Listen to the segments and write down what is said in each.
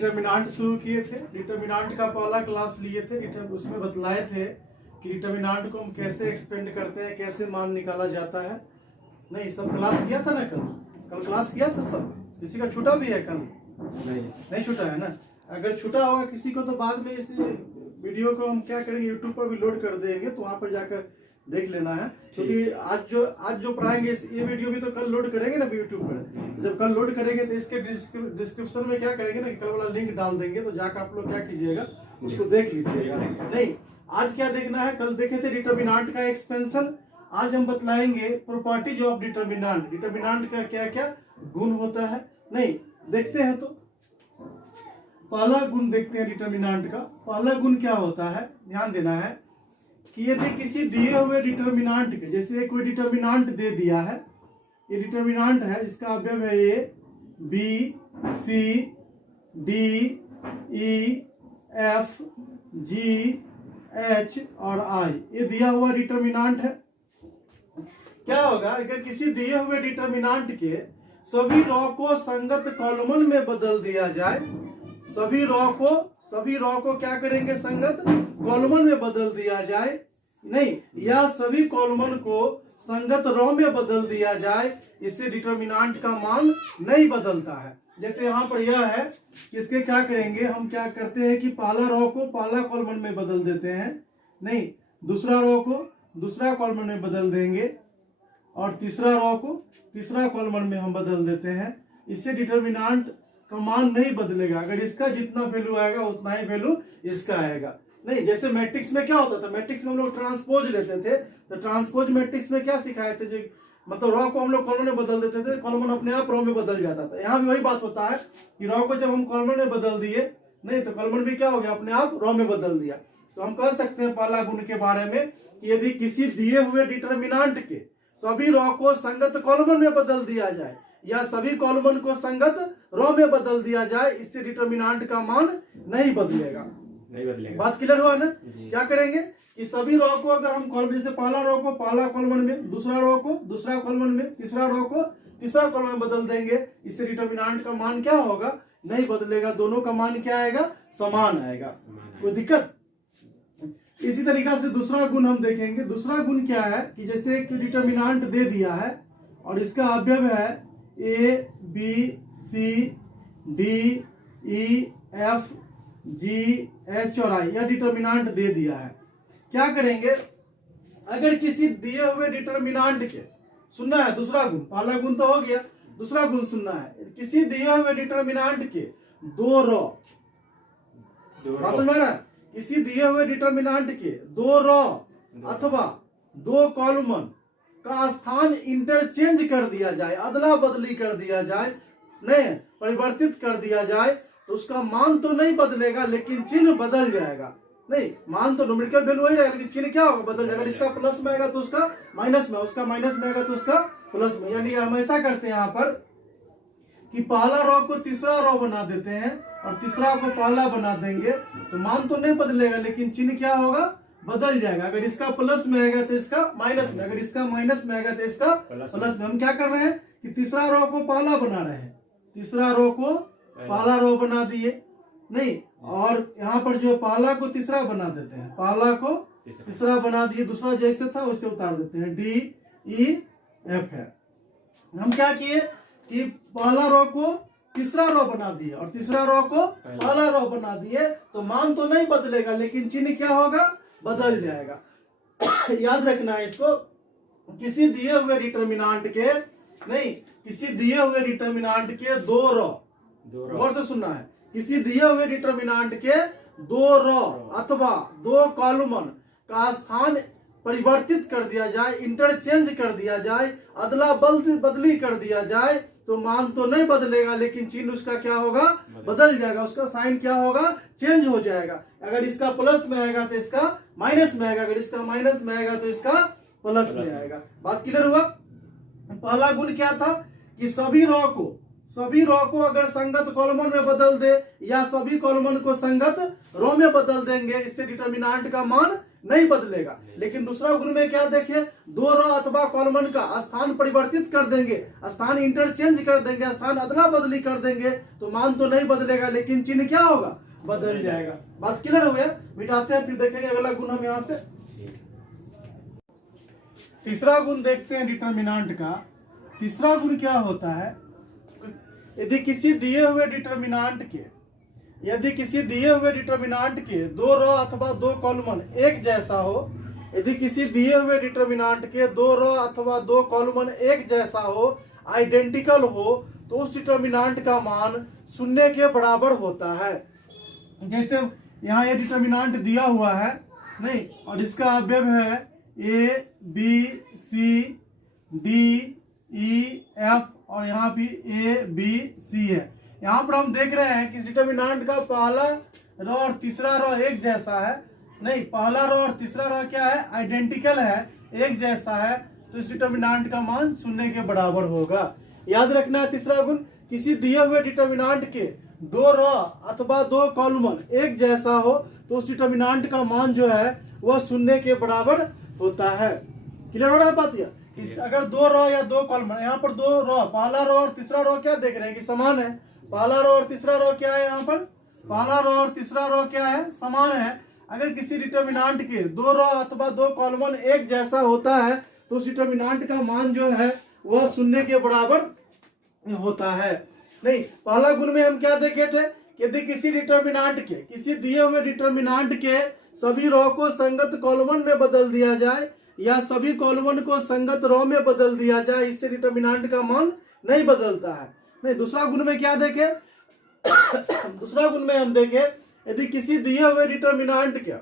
Determinant शुरू किए थे। डिटर्मिनांट का पहला क्लास लिए थे। उसमें बतलाए थे कि डिटर्मिनांट को हम कैसे एक्सपेंड करते हैं, कैसे मान निकाला जाता है। नहीं, सब क्लास किया था ना? कल क्लास किया था सब। किसी का छूटा भी है? कल नहीं छूटा है ना? अगर छूटा होगा किसी को तो बाद में इस वीडियो को हम क्या करेंगे, यूट्यूब पर भी लोड कर देंगे, तो वहां पर जाकर देख लेना है। क्योंकि आज जो पढ़ाएंगे ये वीडियो भी तो कल लोड करेंगे ना यूट्यूब पर। जब कल लोड करेंगे तो इसके डिस्क्रिप्शन में क्या करेंगे ना, कल वाला लिंक डाल देंगे, तो जाकर आप लोग क्या कीजिएगा, उसको देख लीजिएगा। नहीं, आज क्या देखना है? कल देखे थे डिटर्मिनांट का एक्सपेंशन। आज हम बतलाएंगे प्रॉपर्टीज ऑफ डिटर्मिनांट। डिटर्मिनांट का क्या क्या गुण होता है। नहीं, देखते हैं तो पहला गुण देखते हैं डिटर्मिनांट का। पहला गुण क्या होता है, ध्यान देना है कि यदि किसी दिए हुए डिटर्मिनांट के, जैसे कोई डिटर्मिनांट दे दिया है, ये डिटर्मिनांट है, इसका अवयव है A B C D E F G H और आई, ये दिया हुआ डिटर्मिनांट है। क्या होगा अगर किसी दिए हुए डिटर्मिनांट के सभी रॉ को संगत कॉलमन में बदल दिया जाए। सभी रॉ को क्या करेंगे, संगत कॉलमन में बदल दिया जाए। नहीं, या सभी कॉलमन को संगत रॉ में बदल दिया जाए, इससे डिटर्मिनांट का मान नहीं बदलता है। जैसे यहाँ पर यह है कि इसके क्या करेंगे, हम क्या करते हैं कि पहला रॉ को पहला कॉलमन में बदल देते हैं। नहीं, दूसरा रॉ को दूसरा कॉलमन में बदल देंगे, और तीसरा रॉ को तीसरा कॉलमन में हम बदल देते हैं। इससे डिटर्मिनांट का मान नहीं बदलेगा। अगर इसका जितना वैल्यू आएगा उतना ही वैल्यू इसका आएगा। नहीं, जैसे मैट्रिक्स में क्या होता था, मैट्रिक्स में हम लोग ट्रांसपोज लेते थे, तो ट्रांसपोज मैट्रिक्स में क्या सिखाए थे, जो मतलब रॉ को हम लोग कॉलमन में बदल देते थे, कॉलमन अपने आप रॉ में बदल जाता था। यहाँ भी वही बात होता है कि रॉ को जब हम कॉलमन में बदल दिए, नहीं तो कॉलमन भी क्या हो गया, अपने आप रॉ में बदल दिया। तो हम कह सकते हैं पहला गुण के बारे में कि यदि किसी दिए हुए डिटर्मिनांट के सभी रॉ को संगत कॉलमन में बदल दिया जाए, या सभी कॉलमन को संगत रॉ में बदल दिया जाए, इससे डिटर्मिनांट का मान नहीं बदलेगा। बात क्लियर हुआ ना? क्या करेंगे कि सभी रॉ को अगर हम कॉलम, जैसे पहला रॉ को पहला कॉलमन में, दूसरा रॉ को दूसरा कॉलमन में, तीसरा रॉ को तीसरा कॉलमन में बदल देंगे, इससे डिटर्मिनांट का मान क्या होगा, नहीं बदलेगा। दोनों का मान क्या आएगा, समान आएगा। कोई दिक्कत? इसी तरीका से दूसरा गुण हम देखेंगे। दूसरा गुण क्या है कि जैसे एक डिटर्मिनांट दे दिया है और इसका अवयव है A B C D E F G H और आई, यह डिटर्मिनांट दे दिया है। क्या करेंगे, अगर किसी दिए हुए डिटर्मिनांट के, सुनना है दूसरा गुण, पहला गुण तो हो गया, दूसरा गुण सुनना है। किसी दिए हुए डिटर्मिनांट के दो रॉ, समझ रहा है, किसी दिए हुए डिटर्मिनांट के दो रॉ अथवा दो कॉलमन का स्थान इंटरचेंज कर दिया जाए, अदला बदली कर दिया जाए, नहीं परिवर्तित कर दिया जाए, तो उसका मान तो नहीं बदलेगा लेकिन चिन्ह बदल जाएगा। नहीं, मान तो न्यूमेरिकल वैल्यू वही रहेगा, लेकिन चिन्ह क्या होगा, बदल जाएगा। इसका प्लस में आएगा तो उसका माइनस में, उसका माइनस में आएगा तो उसका प्लस में। यानी हम ऐसा करते हैं यहाँ पर कि पहला रॉ को तीसरा रॉ बना देते हैं और तीसरा को पहला बना देंगे, तो मान तो नहीं बदलेगा लेकिन चिन्ह क्या होगा, बदल जाएगा। अगर इसका प्लस में आएगा तो इसका माइनस में, अगर इसका माइनस में आएगा तो इसका प्लस में। हम क्या कर रहे हैं कि तीसरा रॉ को पहला बना रहे हैं, तीसरा रॉ को पहला रॉ बना दिए, नहीं, और यहाँ पर जो पहला को तीसरा बना देते हैं, पहला को तीसरा बना दिए, दूसरा जैसे था वैसे उतार देते हैं, डी ई एफ है। हम क्या किए कि पहला रॉ को तीसरा रॉ बना दिए और तीसरा रॉ को पहला रॉ बना दिए, तो मान तो नहीं बदलेगा लेकिन चिन्ह क्या होगा, बदल जाएगा। याद रखना है इसको। किसी दिए हुए डिटर्मिनांट के, नहीं, किसी दिए हुए डिटर्मिनांट के दो रॉ, गौर से सुनना है, किसी दिए हुए डिटर्मिनांट के दो रॉ अथवा दो कॉलमन का स्थान परिवर्तित कर दिया जाए, इंटरचेंज कर दिया जाए, अदला बदली कर दिया जाए, तो मान तो नहीं बदलेगा लेकिन चिन्ह उसका क्या होगा, बदल जाएगा। उसका साइन क्या होगा, चेंज हो जाएगा। अगर इसका प्लस में आएगा तो इसका माइनस में आएगा, अगर इसका माइनस में आएगा तो इसका प्लस में आएगा। बात क्लियर हुआ? पहला गुण क्या था कि सभी रॉ को अगर संगत कॉलमन में बदल दे या सभी कॉलमन को संगत रॉ में बदल देंगे, इससे डिटर्मिनांट का मान नहीं बदलेगा। लेकिन दूसरा गुण में क्या देखे, दो रॉ अथवा कॉलमन का स्थान परिवर्तित कर देंगे, स्थान इंटरचेंज कर देंगे, स्थान अदला बदली कर देंगे तो मान तो नहीं बदलेगा लेकिन चिन्ह क्या होगा, बदल जाएगा। बात क्लियर हो गया। मिटाते हैं फिर देखेंगे अगला गुण हम यहां से। तीसरा गुण देखते हैं डिटर्मिनांट का। तीसरा गुण क्या होता है, यदि किसी दिए हुए डिटर्मिनांट के दो रॉ अथवा दो कॉलमन एक जैसा हो, यदि किसी दिए हुए डिटर्मिनांट के दो रॉ अथवा दो कॉलमन एक जैसा हो, आइडेंटिकल हो, तो उस डिटर्मिनांट का मान शून्य के बराबर होता है। जैसे यहाँ ये डिटर्मिनांट दिया हुआ है नहीं, और इसका अवयव है A B C D E F और यहाँ भी ए बी सी है। यहाँ पर हम देख रहे हैं कि इस डिटर्मिनांट का पहला रॉ और तीसरा रॉ एक जैसा है नहीं, पहला रॉ और तीसरा रॉ क्या है, आइडेंटिकल है, एक जैसा है, तो इस डिटर्मिनांट का मान शून्य के बराबर होगा। याद रखना है तीसरा गुण, किसी दिए हुए डिटर्मिनांट के दो रॉ अथवा दो कॉलमन एक जैसा हो तो उस डिटर्मिनांट का मान जो है वह शून्य के बराबर होता है। क्लियर हो रहा है बात यह? अगर दो रॉ या दो कॉलमन, यहाँ पर दो रॉ, पहला रॉ और तीसरा रॉ क्या देख रहे हैं कि समान है, पहला रॉ और तीसरा रॉ क्या है, यहाँ पर पहला रॉ और तीसरा रॉ क्या है, समान है। अगर किसी डिटर्मिनांट के दो रॉ अथवा दो कॉलमन एक जैसा होता है तो उस डिटर्मिनांट का मान जो है वह शून्य के बराबर होता है। नहीं, पहला गुण में हम क्या देखे थे, यदि किसी डिटर्मिनांट के, किसी दिए हुए डिटर्मिनांट के सभी रॉ को संगत कॉलमन में बदल दिया जाए या सभी कॉलमन को संगत रॉ में बदल दिया जाए, इससे डिटर्मिनांट का मान नहीं बदलता है। नहीं, दूसरा गुण में क्या देखे दूसरा गुण में हम देखे, यदि किसी दिए हुए डिटर्मिनांट के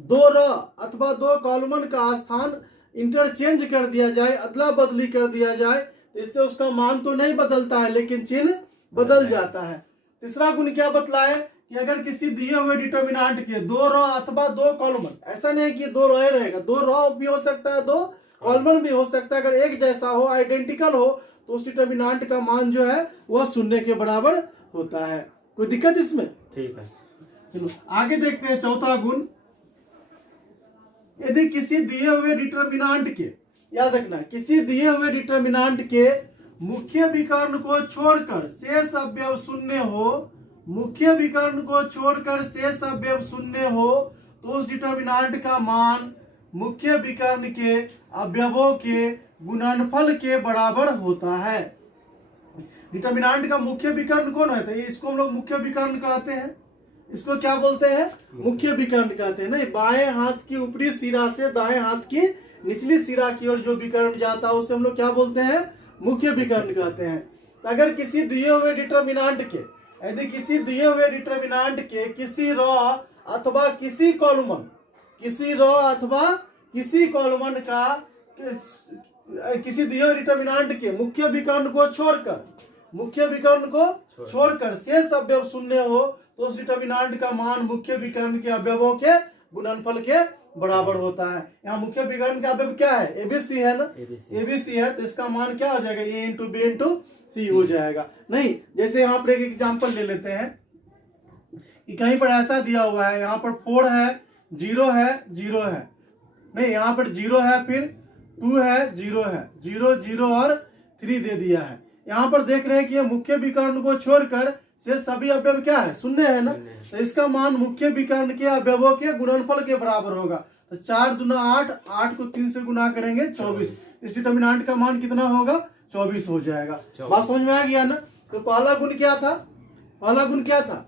दो रॉ अथवा दो कॉलमन का स्थान इंटरचेंज कर दिया जाए, अदला बदली कर दिया जाए, तो इससे उसका मान तो नहीं बदलता है लेकिन चिन्ह बदल जाता है। तीसरा गुण क्या बतलाए कि अगर किसी दिए हुए डिटर्मिनांट के दो रॉ अथवा दो कॉलमन, ऐसा नहीं कि दो रॉ रहेगा, दो रॉ भी हो सकता है, दो कॉलमन भी हो सकता है, अगर एक जैसा हो, आइडेंटिकल हो, तो उस डिटर्मिनांट का मान जो है वह शून्य के बराबर होता है। कोई दिक्कत इसमें? ठीक है, चलो आगे देखते हैं। चौथा गुण, यदि किसी दिए हुए डिटर्मिनांट के, याद रखना, किसी दिए हुए डिटर्मिनांट के मुख्य विकर्ण को छोड़कर शेष अवयव शून्य हो, मुख्य विकर्ण को छोड़कर शेष अवयव शून्य हो, तो उस डिटर्मिनांट का मान मुख्य विकर्ण के अवयवों के गुणनफल के बराबर होता है। डिटर्मिनांट का मुख्य विकर्ण कौन है, तो इसको हम लोग मुख्य विकर्ण कहते हैं। इसको क्या बोलते हैं, मुख्य विकर्ण कहते हैं। नहीं, बाएं हाथ की ऊपरी सिरा से दाएं हाथ की निचली सिरा की ओर जो विकर्ण जाता है उसे हम लोग क्या बोलते हैं, मुख्य विकर्ण कहते हैं। तो अगर किसी दिए हुए डिटर्मिनांट के, यदि किसी दिए हुए डिटर्मिनांट के किसी रॉ अथवा किसी कॉलमन, किसी रॉ अथवा किसी कॉलमन का किसी दिए हुए डिटर्मिनांट के मुख्य विकर्ण को छोड़कर, मुख्य विकर्ण को छोड़कर शेष अवयव शून्य हो, तो उस डिटर्मिनांट का मान मुख्य विकर्ण के अवयवों के गुणनफल के बराबर होता है। यहाँ मुख्य विकर्ण का अवयव क्या है, एबीसी है ना, एबीसी है, तो इसका मान क्या हो जाएगा, ए इंटू बी इंटू सी हो जाएगा। नहीं, जैसे यहाँ पर एक एग्जांपल ले लेते हैं कि कहीं पर ऐसा दिया हुआ है, यहाँ पर 4 है, 0 है, 0 है, नहीं यहाँ पर 0 है, फिर 2 है, 0 है, 0 0 और 3 दे दिया है। यहाँ पर देख रहे हैं कि ये मुख्य विकर्ण को छोड़कर से सभी अवयव क्या है, शून्य है ना, तो इसका मान मुख्य विकर्ण के अवयवों के गुणनफल के बराबर होगा। तो 4 दूना 8, 8 को 3 से गुना करेंगे 24, इस डिटर्मिनांट का मान कितना होगा, 24 हो जाएगा। बात समझ में आ गया ना। तो पहला गुण क्या था, पहला गुण क्या था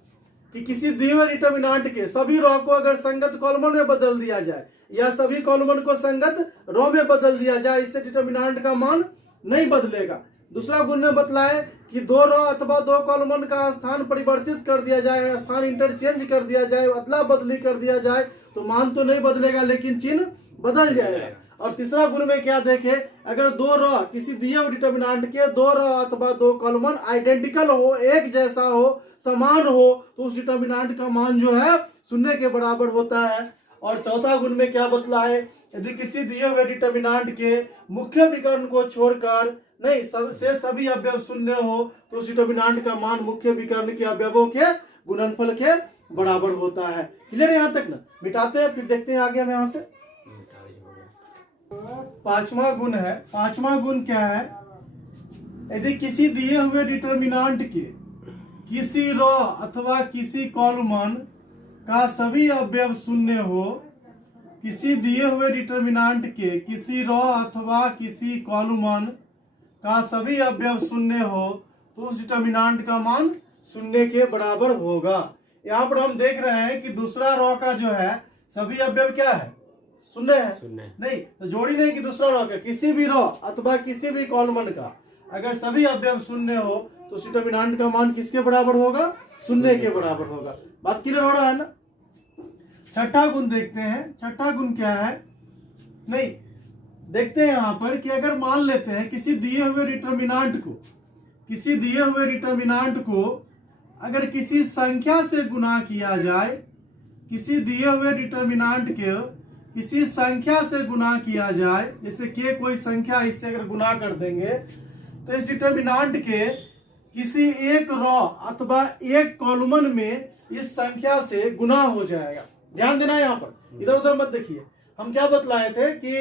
कि किसी दिए हुए डिटर्मिनांट के सभी रॉ को अगर संगत कॉलमन में बदल दिया जाए या सभी कॉलमन को संगत रॉ में बदल दिया जाए, इससे डिटर्मिनांट का मान नहीं बदलेगा। दूसरा गुण में बतलाए कि दो रॉ अथवा दो कॉलमन का स्थान परिवर्तित कर दिया जाए, स्थान इंटरचेंज कर दिया जाए, अदला बदली कर दिया जाए, तो मान तो नहीं बदलेगा लेकिन चिन्ह बदल जाएगा। और तीसरा गुण में क्या देखे, अगर दो रॉ किसी दिए हुए डिटर्मिनांट के दो रॉ अथवा दो कॉलमन आइडेंटिकल हो, एक जैसा हो, समान हो, तो उस डिटर्मिनांट का मान जो है शून्य के बराबर होता है। और चौथा गुण में क्या बतला है, यदि किसी दिए हुए डिटर्मिनांट के मुख्य विकर्ण को छोड़कर नहीं से सभी अवयव शून्य हो, तो उस डिटर्मिनांट का मान मुख्य विकर्ण के अवयवों के गुणनफल के बराबर होता है। क्लियर है यहाँ तक ना? मिटाते हैं फिर देखते हैं आगे हम यहाँ से। पांचवा गुण है। पांचवा गुण क्या है? यदि किसी दिए हुए डिटर्मिनांट के किसी रो अथवा किसी कॉलम का सभी अवयव शून्य हो, किसी दिए हुए डिटर्मिनांट के किसी रो अथवा किसी कॉलम का सभी अवयव शून्य हो तो उस डिटर्मिनांट का मान शून्य के बराबर होगा। यहाँ पर हम देख रहे हैं कि दूसरा रो का जो है सभी अवयव क्या है? शून्य है। नहीं तो जोड़ी नहीं कि दूसरा रो का किसी भी रो अथवा किसी भी कॉलम का अगर सभी अवयव शून्य हो तो उस डिटर्मिनांट का मान किसके बराबर होगा? शून्य के बराबर होगा। बात क्लियर हो रहा है ना? छठा गुण देखते हैं। छठा गुण क्या है? नहीं देखते हैं यहाँ पर कि अगर मान लेते हैं किसी दिए हुए डिटर्मिनांट को अगर किसी संख्या से गुना किया जाए, किसी दिए हुए डिटर्मिनांट के किसी संख्या से गुना किया जाए, जैसे के कोई संख्या इससे अगर गुना कर देंगे तो इस डिटर्मिनांट के किसी एक रो अथवा एक कॉलम में इस संख्या से गुना हो जाएगा। ध्यान देना है यहाँ पर, इधर उधर मत देखिए। हम क्या बतलाए थे कि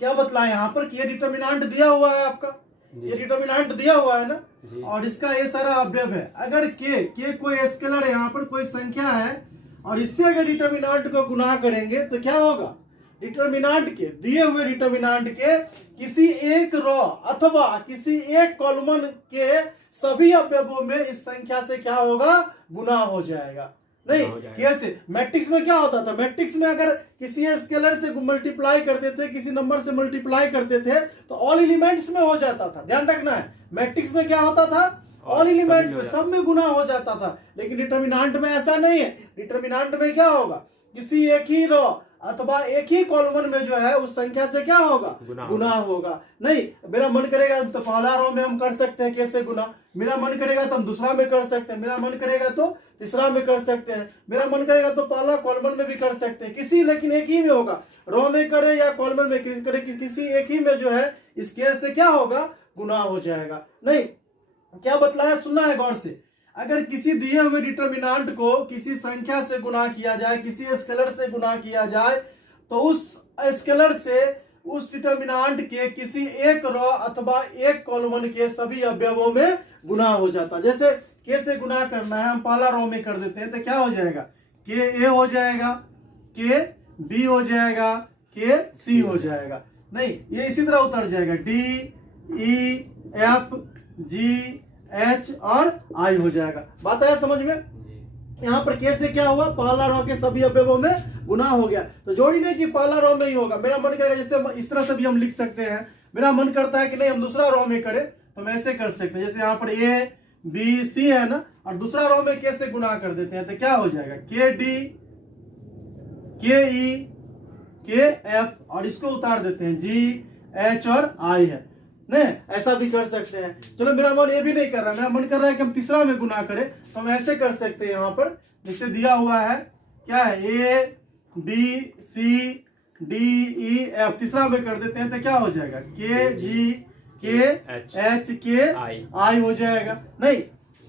यहाँ पर कि ये डिटर्मिनांट दिया हुआ है आपका, ये डिटर्मिनांट दिया हुआ है ना, और इसका ये सारा अवयव है। अगर के कोई स्केलर है, यहाँ पर कोई संख्या है और इससे अगर डिटर्मिनांट को गुना करेंगे तो क्या होगा? डिटर्मिनांट के दिए हुए डिटर्मिनांट के किसी एक रो अथवा किसी एक कॉलम के सभी अवयवों में इस संख्या से क्या होगा? गुना हो जाएगा। नहीं कैसे? मैट्रिक्स में क्या होता था? मैट्रिक्स में अगर किसी स्केलर से मल्टीप्लाई करते थे, किसी नंबर से मल्टीप्लाई करते थे तो ऑल एलिमेंट्स में हो जाता था। ध्यान रखना है, मैट्रिक्स में क्या होता था? ऑल एलिमेंट्स में, सब में गुना हो जाता था। लेकिन डिटर्मिनांट में ऐसा नहीं है। डिटर्मिनांट में क्या होगा? किसी एक ही रो अथवा एक ही कॉलम में जो है उस संख्या से क्या होगा? गुना होगा। नहीं मेरा मन करेगा तो पहला रो में हम कर सकते हैं कैसे गुना, मेरा मन करेगा तो हम दूसरा में कर सकते हैं, मेरा मन करेगा तो तीसरा में कर सकते हैं, मेरा मन करेगा तो पहला कॉलम में भी कर सकते हैं। किसी लेकिन एक ही में होगा, रो में करे या कॉलम में करे, किसी एक ही में जो है इस केस से क्या होगा? गुना हो जाएगा। नहीं क्या बतलाया? सुनना है गौर से। अगर किसी दिए हुए डिटर्मिनांट को किसी संख्या से गुना किया जाए, किसी स्केलर से गुना किया जाए तो उस स्केलर से उस डिटर्मिनांट के किसी एक रो अथवा एक कॉलम के सभी अवयवों में गुना हो जाता। जैसे के से गुना करना है, हम पहला रो में कर देते हैं तो क्या हो जाएगा? के ए हो जाएगा, के बी हो जाएगा, के सी हो जाएगा। नहीं ये इसी तरह उतर जाएगा, D E F G H और आई हो जाएगा। बात आया समझ में? यहाँ पर के से क्या हुआ? पहला रो के सभी अवयवों में गुना हो गया। तो जोड़ी नहीं कि पहला रो में ही होगा। मेरा मन करेगा, जैसे इस तरह से भी हम लिख सकते हैं, मेरा मन करता है कि नहीं हम दूसरा रो में करें तो हम ऐसे कर सकते हैं। जैसे यहाँ पर ए बी सी है ना, और दूसरा रो में के से गुना कर देते हैं तो क्या हो जाएगा? के डी के ई के एफ, और इसको उतार देते हैं जी एच और आई है। नहीं ऐसा भी कर सकते हैं। चलो मेरा मन ये भी नहीं कर रहा, मेरा मन कर रहा है कि हम तीसरा में गुना करें तो हम ऐसे कर सकते हैं। यहाँ पर जिससे दिया हुआ है क्या है? A B C D E F, तीसरा में कर देते हैं तो क्या हो जाएगा? के जी के एच के आई हो जाएगा। नहीं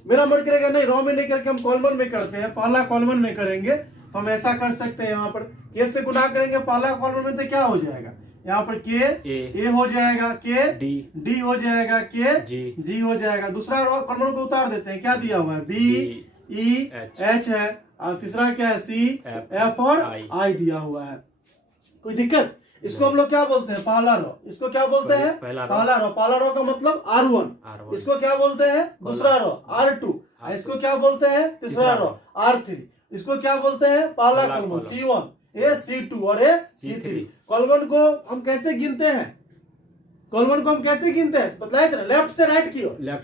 मेरा मन करेगा नहीं रो में नहीं करके हम कॉलम में करते हैं, पहला कॉलम में करेंगे तो हम ऐसा कर सकते हैं। यहाँ पर के से गुना करेंगे पहला कॉलम में तो क्या हो जाएगा? यहाँ पर के ए हो जाएगा, के डी हो जाएगा, के जी हो जाएगा। दूसरा रो कॉलम को उतार देते हैं, क्या दिया हुआ है? बी ई एच है, और तीसरा क्या है? सी एफ और आई दिया हुआ है। कोई दिक्कत? इसको हम लोग क्या बोलते हैं? पहला रो। इसको क्या बोलते हैं? पहला रो। पहला रो का मतलब R1। इसको क्या बोलते हैं? दूसरा रो R2। इसको क्या बोलते हैं? तीसरा रो R3। इसको क्या बोलते हैं? पहला कॉलम C1, ए C2 और ए C3। कॉलम को हम कैसे गिनते हैं? कॉलम को हम कैसे गिनते हैं बतलाए थे? लेफ्ट से राइट की ओर, लेफ्ट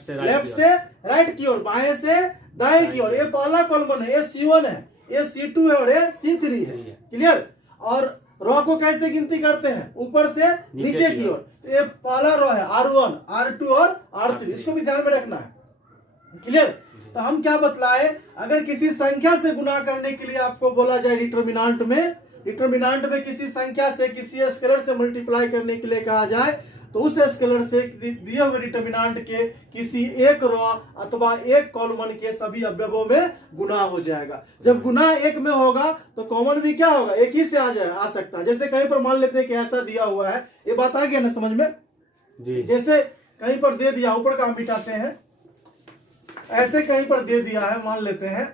से राइट की ओर, बाएं से दाएं की ओर। ये पहला कॉलम है, ये C1 है, ये C2 है और ये C3 है। क्लियर? और रो को कैसे गिनती करते हैं? ऊपर से नीचे की ओर। ये पहला रो है R1, R2 और R3, इसको भी ध्यान में रखना है। क्लियर? तो हम क्या बतलाए? अगर किसी संख्या से गुना करने के लिए आपको बोला जाए डिटर्मिनांट में किसी संख्या से किसी स्केलर से मल्टीप्लाई करने के लिए कहा जाए तो उस स्केलर से दिए हुए डिटर्मिनांट के किसी एक रो अथवा एक कॉलम के सभी अवयवों में गुना हो जाएगा। जब गुना एक में होगा तो कॉमन भी क्या होगा, एक ही से आ सकता है। जैसे कहीं पर मान लेते हैं कि ऐसा दिया हुआ है, ये बात आ गया ना समझ में जी। जैसे कहीं पर दे दिया, ऊपर का हम मिटाते हैं, ऐसे कहीं पर दे दिया है, मान लेते हैं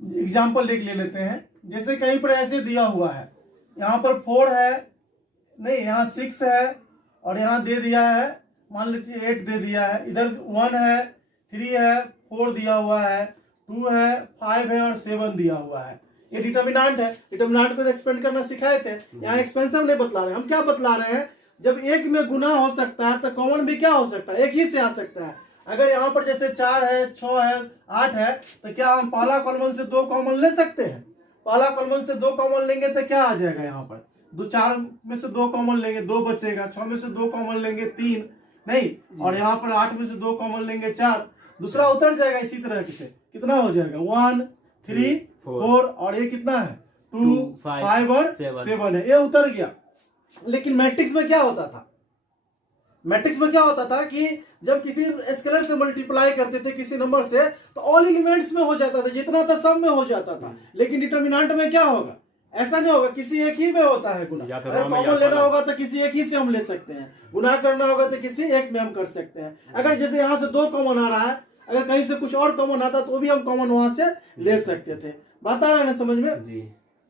एग्जाम्पल ले लेते हैं। जैसे कहीं पर ऐसे दिया हुआ है, यहाँ पर 4 है, नहीं यहाँ 6 है, और यहाँ दे दिया है मान लीजिए 8 दे दिया है, इधर 1 है, 3 है, 4 दिया हुआ है, 2 है, 5 है और 7 दिया हुआ है। ये डिटर्मिनांट है। डिटर्मिनांट को एक्सपेंड करना सिखाए थे, यहाँ एक्सपेंसिव नहीं बतला रहे हैं। हम क्या बतला रहे हैं, जब एक में गुना हो सकता है तो कॉमन भी क्या हो सकता है, एक ही से आ सकता है। अगर यहाँ पर जैसे 4 है, 6 है, 8 है, तो क्या हम पहला कॉलम से 2 कॉमन ले सकते हैं? पहला कॉलम से 2 कॉमन लेंगे तो क्या आ जाएगा, यहाँ पर 4 में से 2 कॉमन लेंगे 2 बचेगा, 6 में से 2 कॉमन लेंगे 3 नहीं, और यहाँ पर 8 में से 2 कॉमन लेंगे 4, दूसरा उतर जाएगा। इसी तरह से कितना हो जाएगा, 1 3 4 और ये कितना है 2 5 और 7 है, ये उतर गया। लेकिन मैट्रिक्स में क्या होता था, मैट्रिक्स में क्या होता था कि जब किसी स्केलर से मल्टीप्लाई करते थे किसी नंबर से तो ऑल एलिमेंट्स में हो जाता था, जितना था सब में हो जाता था। लेकिन डिटर्मिनेंट में क्या होगा, ऐसा नहीं होगा, किसी एक ही में होता है गुना। अगर कॉमन लेना होगा तो किसी एक ही से हम ले सकते हैं, गुना करना होगा तो किसी एक में हम कर सकते हैं। अगर जैसे यहाँ से 2 कॉमन आ रहा है, अगर कहीं से कुछ और कॉमन आता तो भी हम कॉमन वहां से ले सकते थे। बात आ रहा है ना समझ में जी।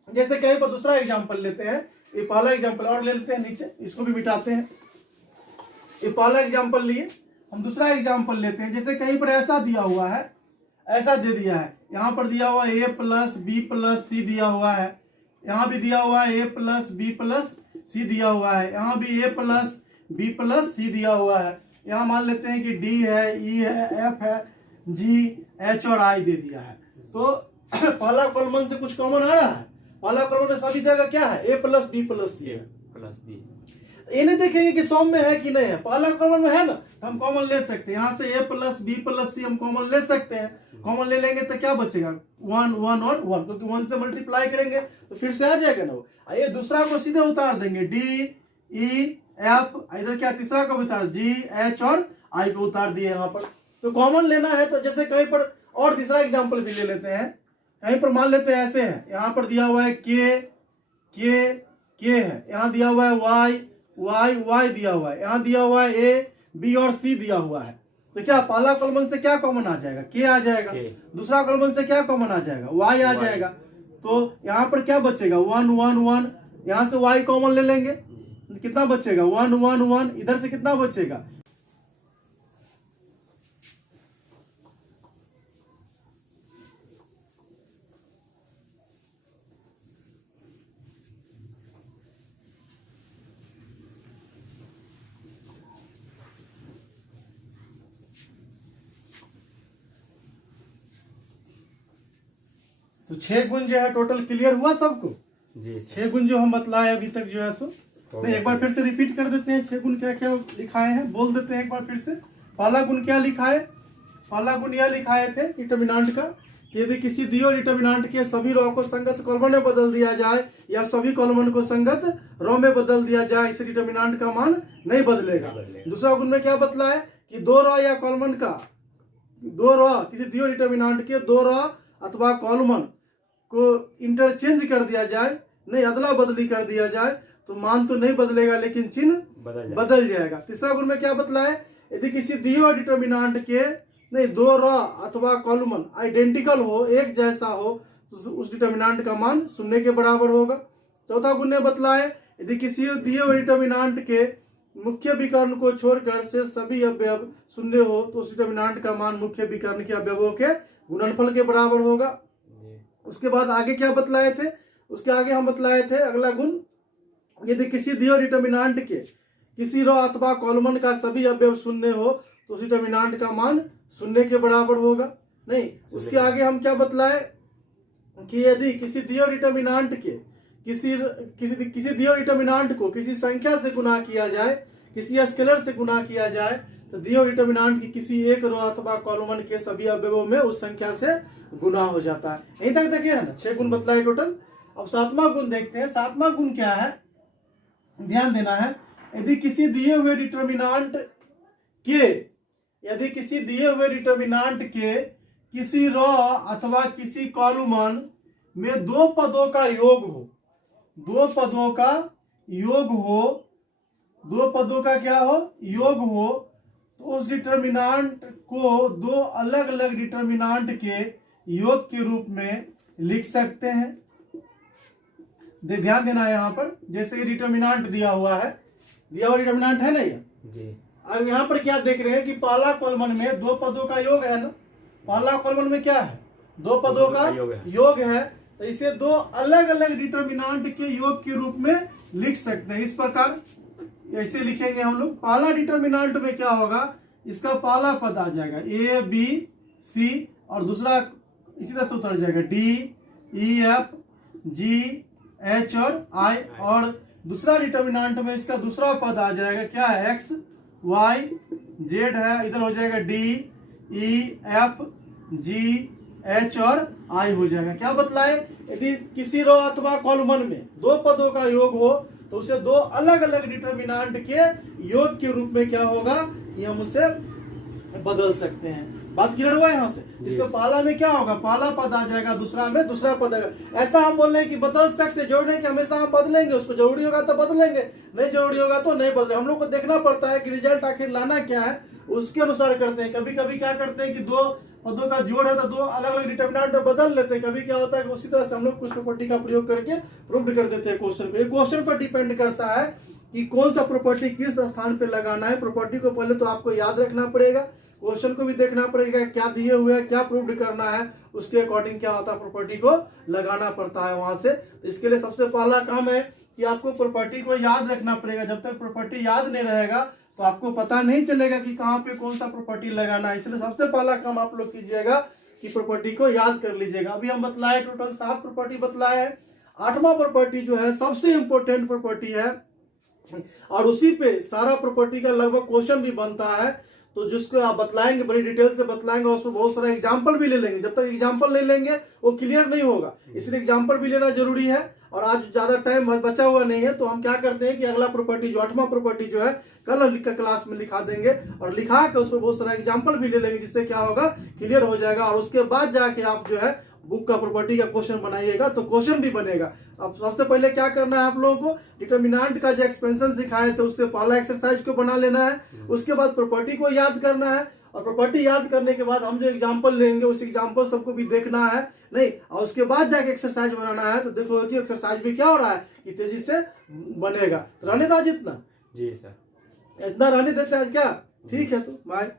जैसे कहीं पर दूसरा एग्जाम्पल लेते हैं, ये पहला एग्जाम्पल और ले लेते हैं नीचे, इसको भी मिटाते हैं। ये पहला एग्जाम्पल लिए, हम दूसरा एग्जाम्पल लेते हैं। जैसे कहीं पर ऐसा दिया हुआ है, ऐसा दे दिया है, यहाँ पर दिया हुआ a प्लस बी प्लस सी दिया हुआ है, यहाँ भी दिया हुआ है a प्लस बी प्लस सी दिया हुआ है, यहाँ भी a प्लस बी प्लस सी दिया हुआ है। यहाँ मान लेते हैं कि d है, e है, f है, g, h और i दे दिया है। तो पहला कॉलम से कुछ कॉमन आ रहा है, पहला कॉलम में सभी जगह क्या है, a प्लस बी प्लस सी है प्लस बी। ये नहीं देखेंगे कि सॉम में है कि नहीं है, पहला कॉमन में है ना, तो हम कॉमन ले सकते हैं। यहाँ से a प्लस बी प्लस सी हम कॉमन ले सकते हैं। कॉमन ले लेंगे तो क्या बचेगा, 1 1 और 1, क्योंकि 1 से मल्टीप्लाई करेंगे तो फिर से आ जाएगा ना वो। ये दूसरा को सीधे उतार देंगे, d e f, इधर क्या तीसरा को उतार g h और i को उतार दिए यहाँ पर। तो कॉमन लेना है तो जैसे कहीं पर और तीसरा एग्जाम्पल भी ले लेते हैं। कहीं पर मान लेते हैं ऐसे है, यहाँ पर दिया हुआ है k है, यहाँ दिया हुआ है y दिया हुआ है, यहाँ दिया हुआ है a b और c दिया हुआ है। तो क्या पहला कॉलम से क्या कॉमन आ जाएगा, k आ जाएगा, दूसरा कॉलम से क्या कॉमन आ जाएगा, y आ जाएगा। तो यहाँ पर क्या बचेगा, 1 1 1, यहाँ से y कॉमन ले लेंगे, कितना बचेगा 1 1 1, इधर से कितना बचेगा, तो 6 गुण जो है टोटल क्लियर हुआ सबको जी। 6 गुण जो हम बतलाए अभी तक जो है सो नहीं, एक बार फिर से रिपीट कर देते हैं। 6 गुण क्या क्या लिखाए हैं बोल देते हैं एक बार फिर से। पहला गुण क्या लिखा है, पहला गुण यह लिखाए थे डिटर्मिनेंट का कि यदि किसी दिए डिटर्मिनेंट के सभी रो को संगत कॉलम में बदल दिया जाए या सभी कॉलम को संगत रो में बदल दिया जाए, इससे डिटर्मिनेंट का मान नहीं बदलेगा। दूसरा गुण में क्या बतलाए कि 2 रो या कॉलम का 2 रो किसी दिए डिटर्मिनेंट के 2 रो अथवा कॉलम को इंटरचेंज कर दिया जाए, नहीं अदला बदली कर दिया जाए तो मान तो नहीं बदलेगा लेकिन चिन्ह बदल जाएगा। तीसरा गुण में क्या बतलाए, यदि किसी दिए हुए डिटर्मिनेंट के नहीं 2 रो अथवा कॉलम आइडेंटिकल हो, एक जैसा हो, तो उस डिटर्मिनेंट का मान 0 के बराबर होगा। चौथा गुण ने बतलाए यदि किसी दिए हुए डिटर्मिनेंट के मुख्य विकर्ण को छोड़कर से सभी अवयव 0 हो तो उस डिटर्मिनेंट का मान मुख्य विकर्ण के अवयवों के गुणनफल के बराबर होगा। उसके बाद आगे क्या बतलाए थे, उसके आगे हम बतलाए थे अगला गुण, यदि किसी दिए डिटर्मिनेंट के किसी रो अथवा कॉलम का सभी अवयव 0 हो तो उस डिटर्मिनेंट का मान 0 के बराबर होगा। नहीं, उसके आगे हम क्या बतलाए कि यदि किसी दिए डिटर्मिनेंट के किसी दिए डिटर्मिनेंट को किसी संख्या से गुना किया जाए, किसी स्केलर से गुना किया जाए तो दिए डिटर्मिनेंट की किसी एक रो अथवा कॉलम के सभी अवयवों में उस संख्या से गुना हो जाता है। यहीं तक देखिए है ना, 6 गुण बतलाए टोटल। अब 7वां गुण देखते हैं। 7वां गुण क्या है, ध्यान देना है यदि किसी दिए हुए डिटर्मिनांट के किसी रॉ अथवा किसी कॉलम में दो पदों का योग हो, दो पदों का क्या हो, योग हो, तो उस डिटर्मिनांट को दो अलग अलग डिटर्मिनांट के योग के रूप में लिख सकते हैं। ध्यान देना है यहाँ पर, जैसे ये डिटर्मिनांट दिया हुआ डिटर्मिनांट है ना ये जी। अब यहाँ पर क्या देख रहे हैं कि पहला कॉलम में दो पदों का योग है ना, पहला कॉलम में क्या है, दो पदों का योग है, तो इसे दो अलग अलग डिटर्मिनांट के योग के रूप में लिख सकते हैं। इस प्रकार ऐसे लिखेंगे हम लोग। पहला डिटर्मिनांट में क्या होगा, इसका पहला पद आ जाएगा ए बी सी और दूसरा इसी तरह से उतर जाएगा D E F G H और आई, और दूसरा डिटर्मिनांट में इसका दूसरा पद आ जाएगा क्या है, एक्स वाई जेड है, इधर हो जाएगा D E F G H और आई हो जाएगा। क्या बतलाए, यदि किसी रो अथवा कॉलम में दो पदों का योग हो तो उसे दो अलग अलग डिटर्मिनांट के योग के रूप में क्या होगा, ये हम उसे बदल सकते हैं। बात क्लियर हुआ यहाँ से। इसको पहला में क्या होगा, पहला पद आ जाएगा, दूसरा में दूसरा पद आएगा। ऐसा हम बोल रहे हैं कि बदल सकते, जरूरी नहीं कि हमेशा हम बदलेंगे, उसको जरूरी होगा तो बदलेंगे, नहीं जरूरी होगा तो नहीं बदलेंगे। हम लोग को देखना पड़ता है कि रिजल्ट आखिर लाना क्या है, उसके अनुसार करते हैं। कभी कभी क्या करते हैं कि दो पदों का जोड़ है तो दो अलग अलग डिटर्मिनेंट बदल लेते हैं। कभी क्या होता है कि उसी तरह से हम लोग कुछ प्रॉपर्टी का प्रयोग करके प्रूव कर देते हैं क्वेश्चन को। ये क्वेश्चन पर डिपेंड करता है कि कौन सा प्रॉपर्टी किस स्थान पे लगाना है। प्रॉपर्टी को पहले तो आपको याद रखना पड़ेगा, क्वेश्चन को भी देखना पड़ेगा, क्या दिए हुए हैं, क्या प्रूव करना है, उसके अकॉर्डिंग क्या होता है प्रॉपर्टी को लगाना पड़ता है वहां से। तो इसके लिए सबसे पहला काम है कि आपको प्रॉपर्टी को याद रखना पड़ेगा। जब तक प्रॉपर्टी याद नहीं रहेगा तो आपको पता नहीं चलेगा कि कहाँ पे कौन सा प्रॉपर्टी लगाना है। इसलिए सबसे पहला काम आप लोग कीजिएगा कि प्रॉपर्टी को याद कर लीजिएगा। अभी हम बतलाए टोटल 7 प्रॉपर्टी बतलाए हैं। 8वां प्रॉपर्टी जो है सबसे इंपॉर्टेंट प्रॉपर्टी है और उसी पे सारा प्रॉपर्टी का लगभग क्वेश्चन भी बनता है। तो जिसको आप बतलाएंगे, बड़ी डिटेल से बतलाएंगे, उसमें बहुत सारा एग्जाम्पल भी ले लेंगे। जब तक एग्जाम्पल नहीं लेंगे वो क्लियर नहीं होगा, इसलिए एग्जाम्पल भी लेना जरूरी है। और आज ज्यादा टाइम बचा हुआ नहीं है, तो हम क्या करते हैं कि अगला प्रॉपर्टी जो 8वां प्रॉपर्टी जो है कल क्लास में लिखा देंगे और लिखा के उसमें बहुत सारा एग्जाम्पल भी ले लेंगे, जिससे क्या होगा क्लियर हो जाएगा। और उसके बाद जाके आप जो है बुक का प्रॉपर्टी का क्वेश्चन बनाइएगा तो क्वेश्चन भी बनेगा। अब सबसे पहले क्या करना है आप लोगों को, डिटर्मिनेंट का जो एक्सपेंशन सिखाए थे उससे पहला एक्सरसाइज को बना लेना है। उसके बाद प्रॉपर्टी को याद करना है और प्रॉपर्टी याद करने के बाद हम जो एग्जांपल लेंगे उस एग्जांपल सबको भी देखना है नहीं, और उसके बाद जाके एक्सरसाइज बनाना है। तो देखो कि एक्सरसाइज भी क्या हो रहा है कि तेजी से बनेगा। तो रहने दो जितना जी सर, इतना रहने देते हैं क्या, ठीक है तो बाय।